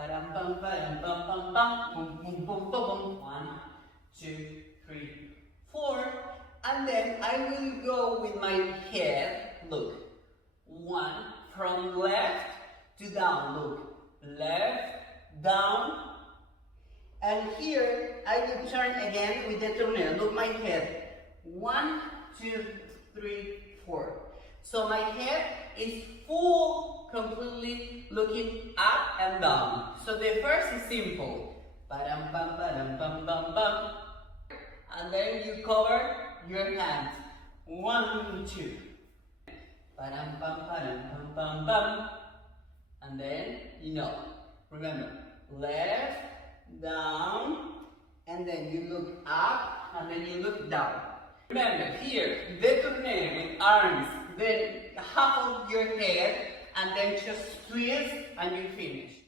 Ba-dum, bum, ba-dum, bum, bum, bum. Boom, boom, boom, boom, boom. 1, 2, 3, 4. And then I will go with my head. Look. 1 from left to down. Look. Left, down. And here I will turn again with the tornado. Look my head. 1, 2, 3, 4. So my head is full, completely looking up and down. So the first is simple. Ba-dum, bum, ba-dum, bum, bum, bum. And then you cover your hands. 1, 2. Ba-dum, bum, ba-dum, bum, bum, bum. And then, remember, left, down, and then you look up, and then you look down. Remember, here, the tornado with arms, then half of your head, and then just twist, and you finish.